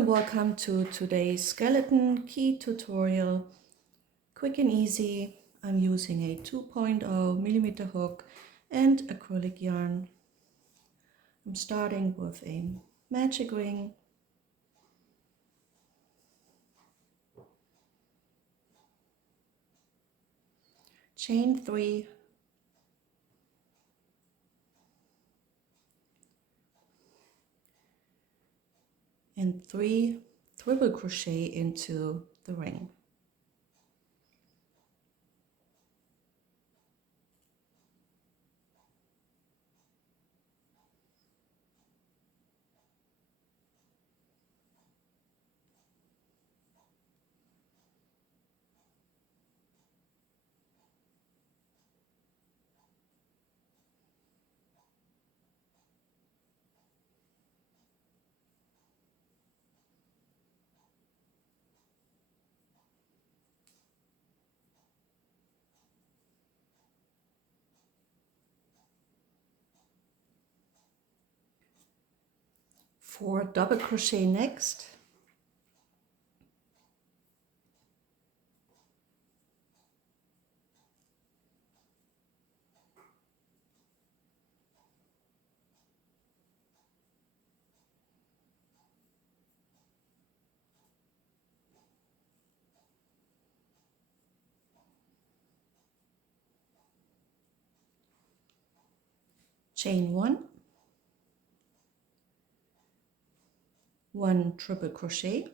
and welcome to today's skeleton key tutorial. Quick and easy. I'm using a 2.0 millimeter hook and acrylic yarn. I'm starting with a magic ring, chain 3, and 3 triple crochet into the ring. For double crochet next, chain 1, 1 triple crochet,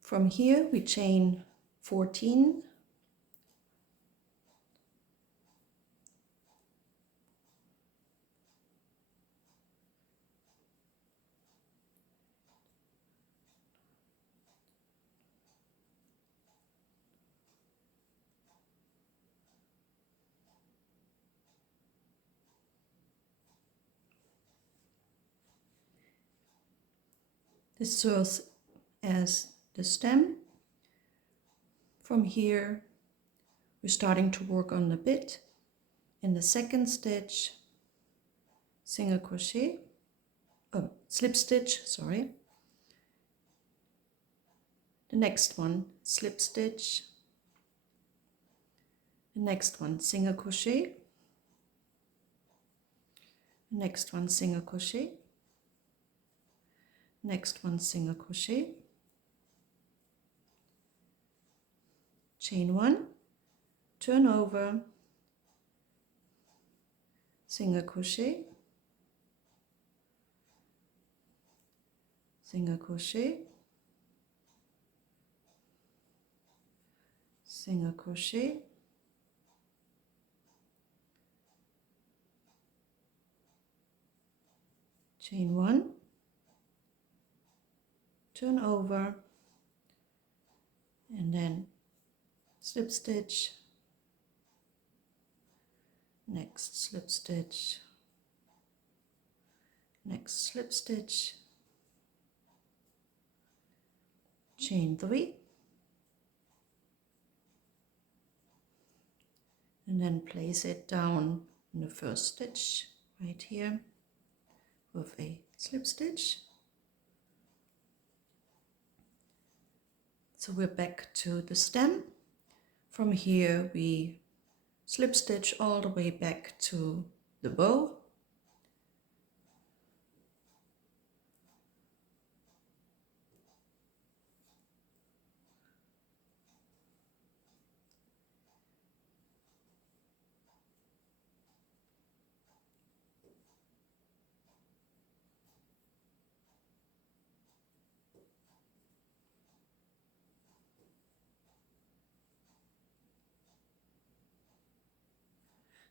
from here we chain 14, this serves as the stem. From here we're starting to work on the bit. In the second stitch, single crochet, slip stitch, sorry. The next one, slip stitch. The next one, single crochet. Next one, single crochet. Next one, single crochet. Chain 1, turn over, single crochet, single crochet, single crochet, chain 1, turn over, and then slip stitch, next slip stitch, next slip stitch, chain 3, and then place it down in the first stitch right here with a slip stitch. So we're back to the stem. From here we slip stitch all the way back to the bow.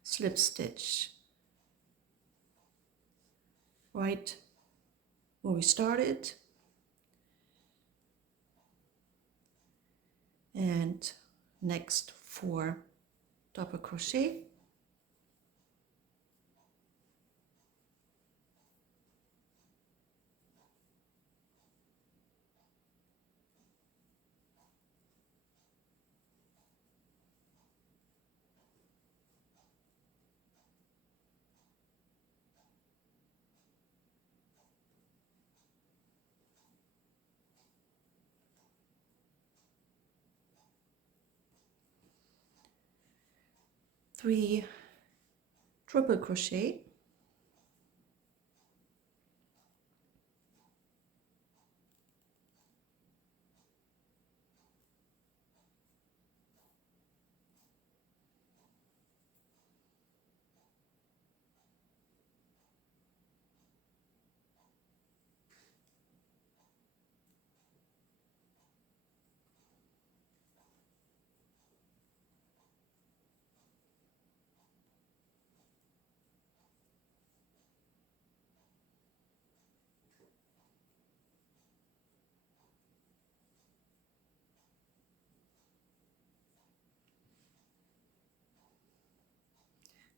Slip stitch right where we started, and next 4 double crochet, 3 triple crochet,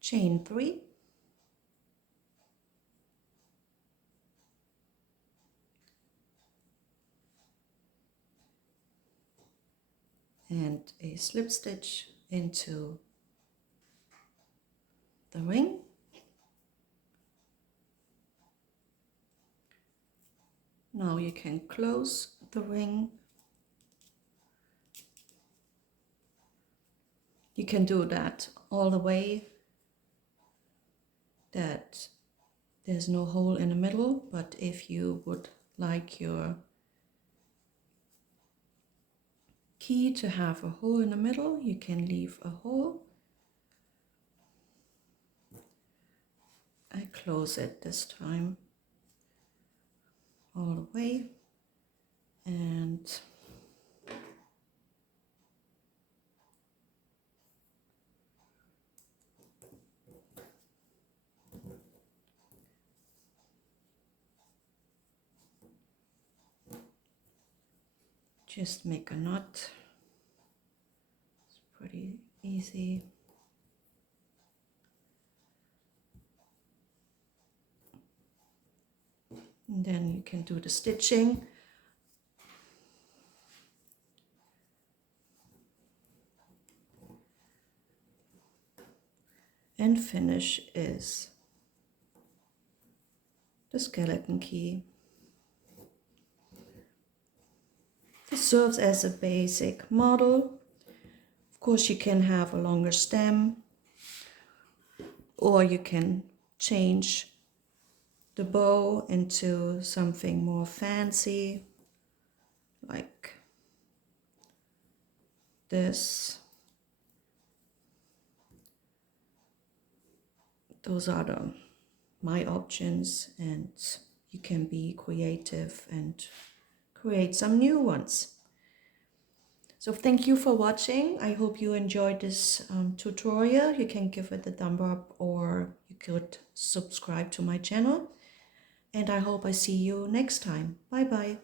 chain 3, and a slip stitch into the ring. Now you can close the ring. You can do that all the way, that there's no hole in the middle, but if you would like your key to have a hole in the middle, you can leave a hole. I close it this time all the way, and just make a knot. It's pretty easy. And then you can do the stitching. And finish is the skeleton key. This serves as a basic model. Of course, you can have a longer stem, or you can change the bow into something more fancy, like this. Those are my options, and you can be creative and create some new ones. So thank you for watching. I hope you enjoyed this tutorial. You can give it a thumb up, or you could subscribe to my channel. And I hope I see you next time. Bye bye.